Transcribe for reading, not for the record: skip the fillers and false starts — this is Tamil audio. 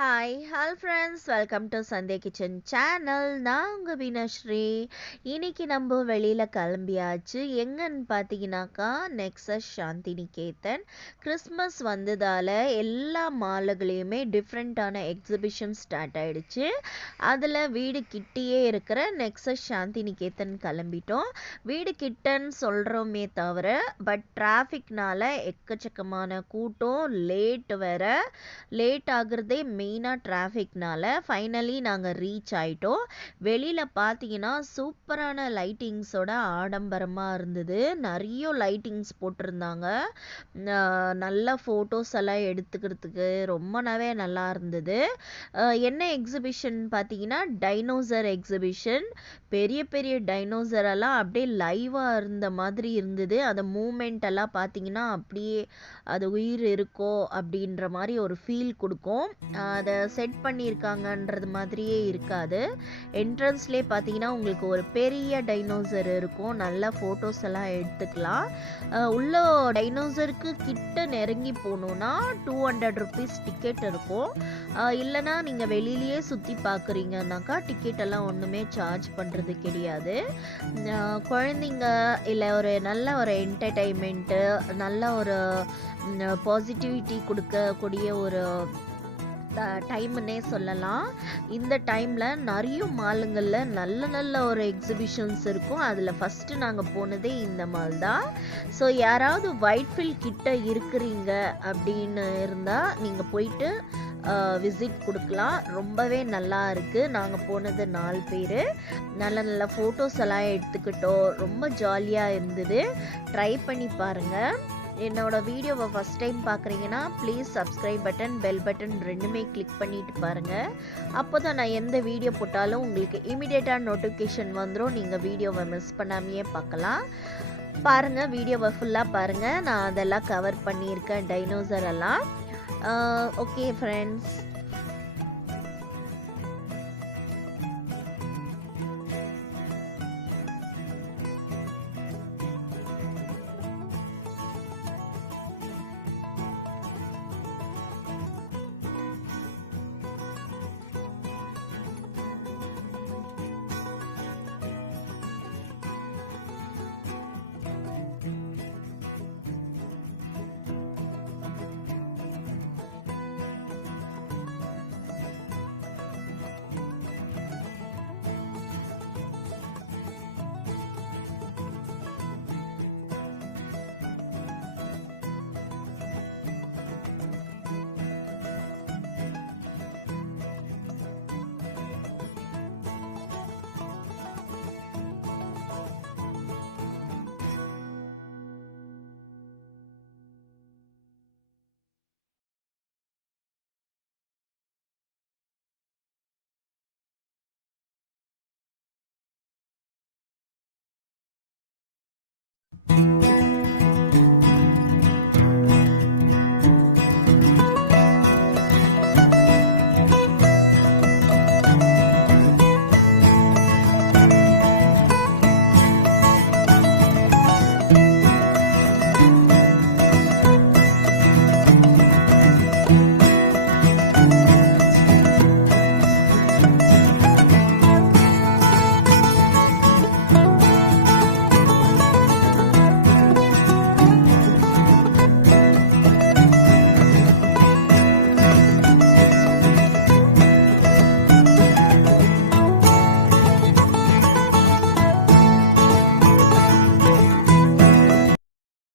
Hi friends, welcome to Santhe kitchen channel. நான் உங்கள் வீணஸ்ரீ. இன்னைக்கு நம்ம வெளியில் கிளம்பியாச்சு. எங்கன்னு பார்த்தீங்கன்னாக்கா நெக்ஸஸ் சாந்தி நிகேதன். கிறிஸ்மஸ் வந்ததால் எல்லா மாலுகளையுமே டிஃப்ரெண்ட்டான எக்ஸிபிஷன் ஸ்டார்ட் ஆகிடுச்சு. அதில் வீடு கிட்டேயே இருக்கிற நெக்ஸஸ் சாந்தி நிகேதன் கிளம்பிட்டோம். வீடு கிட்டன்னு சொல்கிறோமே தவிர பட் டிராஃபிக்னால எக்கச்சக்கமான கூட்டம், லேட் ஆகுறதே மெயினாக டிராஃபிக்னால. ஃபைனலி நாங்கள் ரீச் ஆகிட்டோம். வெளியில் பார்த்தீங்கன்னா சூப்பரான லைட்டிங்ஸோட ஆடம்பரமாக இருந்தது. நிறைய லைட்டிங்ஸ் போட்டிருந்தாங்க. நல்ல ஃபோட்டோஸ் எல்லாம் எடுத்துக்கிறதுக்கு ரொம்பவே நல்லா இருந்தது. என்ன எக்ஸிபிஷன் பார்த்தீங்கன்னா டைனோசர் எக்ஸிபிஷன். பெரிய பெரிய டைனோசர் எல்லாம் அப்படியே லைவாக இருந்த மாதிரி இருந்தது. அந்த மூமெண்ட் எல்லாம் பார்த்தீங்கன்னா அப்படியே அது உயிர் இருக்கோ அப்படின்ற மாதிரி ஒரு ஃபீல் கொடுக்கும். அதை செட் பண்ணியிருக்காங்கன்றது மாதிரியே இருக்காது. என்ட்ரன்ஸ்லேயே பார்த்தீங்கன்னா உங்களுக்கு ஒரு பெரிய டைனோசர் இருக்கும். நல்ல ஃபோட்டோஸ் எல்லாம் எடுத்துக்கலாம். உள்ள டைனோசருக்கு கிட்ட நெருங்கி போகணுன்னா 200 ருபீஸ் டிக்கெட் இருக்கும். இல்லைனா நீங்கள் வெளியிலேயே சுற்றி பார்க்குறீங்கன்னாக்கா டிக்கெட் எல்லாம் ஒன்றுமே சார்ஜ் பண்ணுறது கிடையாது. குழந்தைங்க இல்லை ஒரு நல்ல ஒரு என்டர்டைன்மெண்ட்டு, நல்ல ஒரு பாசிட்டிவிட்டி கொடுக்கக்கூடிய ஒரு டைம்னே சொல்லலாம். இந்த டைமில் நிறைய மாலுங்களில் நல்ல நல்ல ஒரு எக்ஸிபிஷன்ஸ் இருக்கும். அதில் ஃபஸ்ட்டு நாங்கள் போனதே இந்த மால் தான். ஸோ யாராவது ஒயிட்ஃபீல்ட் கிட்ட இருக்கிறீங்க அப்படின்னு இருந்தால் நீங்கள் போயிட்டு விசிட் கொடுக்கலாம். ரொம்பவே நல்லா இருக்குது. நாங்கள் போனது 4 பேர். நல்ல நல்ல ஃபோட்டோஸ் எல்லாம் எடுத்துக்கிட்டோம். ரொம்ப ஜாலியாக இருந்தது. ட்ரை பண்ணி பாருங்கள். என்னோட வீடியோவை ஃபஸ்ட் டைம் பார்க்குறீங்கன்னா please subscribe button, bell button ரெண்டுமே கிளிக் பண்ணிட்டு பாருங்கள். அப்போ தான் நான் எந்த வீடியோ போட்டாலும் உங்களுக்கு இமீடியட்டாக நோட்டிஃபிகேஷன் வந்துடும். நீங்கள் வீடியோவை மிஸ் பண்ணாமையே பார்க்கலாம். பாருங்கள், வீடியோவை ஃபுல்லாக பாருங்கள். நான் அதெல்லாம் கவர் பண்ணியிருக்கேன், டைனோசர் எல்லாம். Okay friends.